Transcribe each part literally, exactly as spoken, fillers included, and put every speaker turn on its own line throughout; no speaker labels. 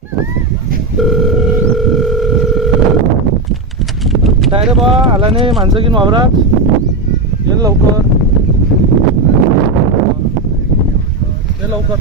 काय रे बा आला नाही माणसं घेऊन वावरात ये लवकर ये लवकर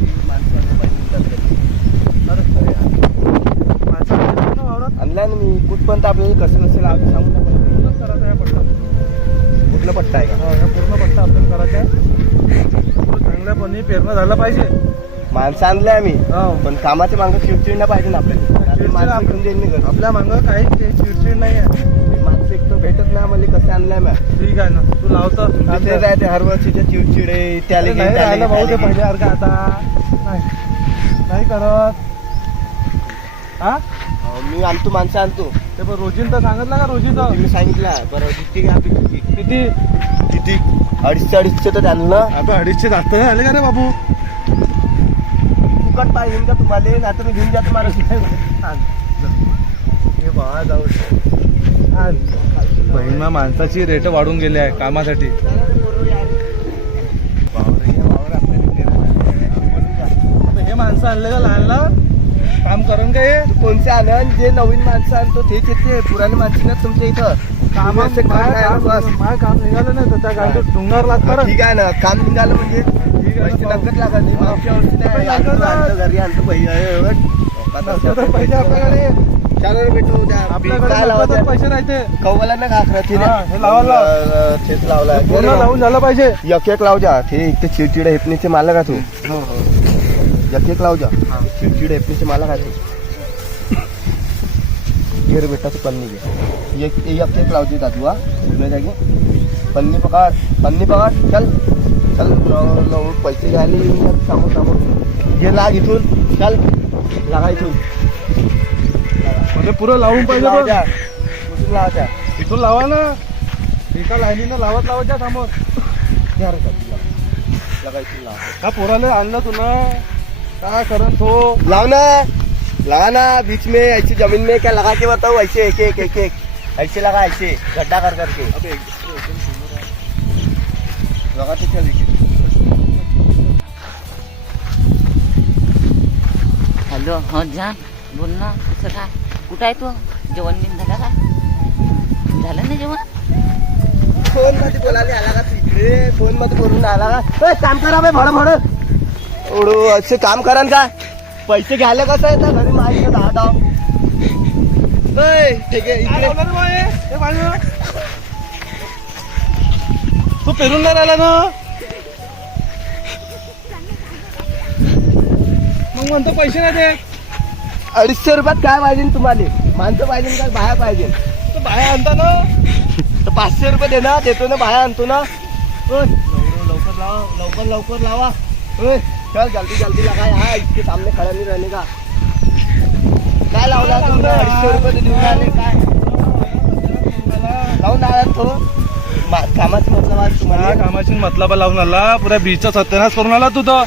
वावरात
आणला ना मी कुठपर्यंत आपल्याला कसं कसं लावतं सांगू ना
पूर्णच करायचं आहे पट्टा
पूर्ण पट्टा आहे का?
हो ह्या पूर्ण पट्टा आपल्याला करायचा आहे चांगल्यापणे पेरणं झालं पाहिजे
माणसं आणले आम्ही
हो
पण कामाच्या मागं चिडचिड नाही पाहिजे ना आपल्याला माणसं घेऊन देईन मी घरी.
आपल्या मागं काही ते चिडचिड नाही आहे
माणसं एक तर भेटत नाही मला कसं आणलंय मॅ
ठीक आहे ना तू लावतो
ते राहते हर वर्षीच्या चिडचिडे त्याला
नाही राहिलं भाऊ ते पहिले सारखं आता नाही नाही करत हा
मी आणतो माणसं आणतो
ते पण रोजीन तर सांगितलं का रोजीचं
तुम्ही सांगितलं बरं किती घ्या किती
किती
किती अडीचशे अडीचशे तर आणलं
आता अडीचशे जास्त नाही आले का रे बाबू
फुकट पाहिजे का तुम्हाला नाही तर मी घेऊन जातो मला
हे बा जाऊ बहिणा माणसाची रेट वाढून गेली आहे कामासाठी हे माणसं आणले का लहान लहान काम करून का हे
कोणते आणन जे नवीन माणसं आणतो तेच येते पुराणी माणसं ना तुमच्या इथं
काम
असं काय नाही ना बस.
माझं काम निघालं नाही तर त्या गाडीत डोंगर लागतं
ठीक आहे ना काम निघालं म्हणजे
ठीक आहे
पैसे
ना,
नक्कीच लागत नाही मागच्या वर्षी नाही
लागत
आणतो,
नाही.
आणतो, घरी आणतो
नसतं तर पैसे आपल्याकडे
चालेल भेटू द्या
आपल्याकडे
काय
नसतं तर
लावायचं
पैसे राहते
कौवाला ना खाखरा
हा, हे लावायला.
तेच लावला
पूर्ण लावून झालं पाहिजे
एक एक लाव जा ते एक ते चिडचिड हेपणीचे मालक आहे तू एक एक लाव जा चिडचिड हेपणीचे मालक आहे तू घेर बेटा तू पन्नी घे एक एक एक लावते दादू हा पूर्ण जागी पन्नी पकड पन्नी पकड चल चल लव- लव पैसे घ्यायला येऊन जा समोर समोर घे लाग इथून चल लागा इथून
म्हणजे पुरं लावून पाहिजे
लाव
बघ.
जा कुठून लाव जा
इथून लावा ना एका लाईनीनं लावत लावत जा समोर
घ्या रे दादू, लाव. लागा इथून लाव
का पोराला आणलं तुला काय करत हो
लाव ना लगा ना बीच में ऐसे जमीन में क्या लगा के बताओ ऐसे एक एक एक एक ऐसे लगा ऐसे गड्ढा कर करके लगा तो चल
हॅलो हो जान बोल ना कसं काय कुठं आहे तू जेवण बिन झालं का झालं ना जेवण
फोन मध्ये बोलायला आला का तिकडे फोन मध्ये बोलून आला का ए, काम करा बे भड भड एवढं असे काम करा ना का पैसे घ्यायला कसं येतं घरी माहिती दहा डाव ए, ठीक आहे
काय
इकडे
लावलं रे बा हे? हे पाहिजे ना. तू पेरून नाही राहिला ना मग म्हणतो पैसे नाही दे
अडीचशे रुपयात काय पाहिजे तुम्हाला माणसं पाहिजे का बाया पाहिजे
तर बाहेर आणता ना
तर पाचशे रुपये दे ना देतो ना बाया आणतो ना ओय, लवकर लावा लवकर लवकर लावा ओय, चल जल्दी जल्दी लगा यहाँ इसके सामने खड़ा नहीं रहने का काय लावला तुम्ही अडीचशे रुपये देऊन राहिले काय लावून आला तो मा- कामाचं मतलब आज
मला
तुम्हाला
कामाची मतलब लावून आला पुऱ्या बीचचा सत्यानाश करून आला तू तर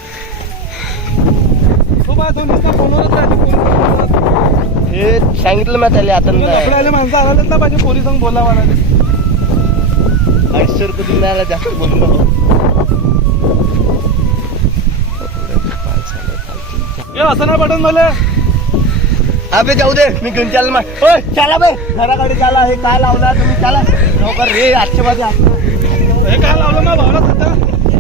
तो बा तो नुसता फोनवरच राहते फोन
हे सांगितलं मी त्याला आता नाही.
लफड्याले माणसं आला ना पाहिजे पोरी संग बोलावा लागेल
अडीचशे रुपये देऊन राहिला जास्त बोलू नको
हे असं नाही पटन मला
अबे जाऊ दे मी घेऊन चाल मग ओय चला बे घराकडे चला हे काय लावला तुम्ही चला लवकर रे आजच्या मध्ये
हे काय लावलं ना भावना सध्या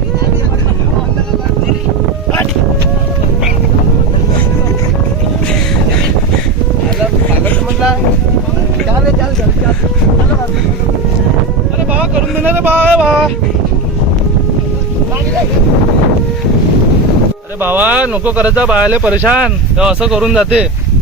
म्हटलं चाल चाल चाल
अरे बा करून देणार रे बा ए बा अरे भावा नको करायचा बायाले परेशान ते असं करून जाते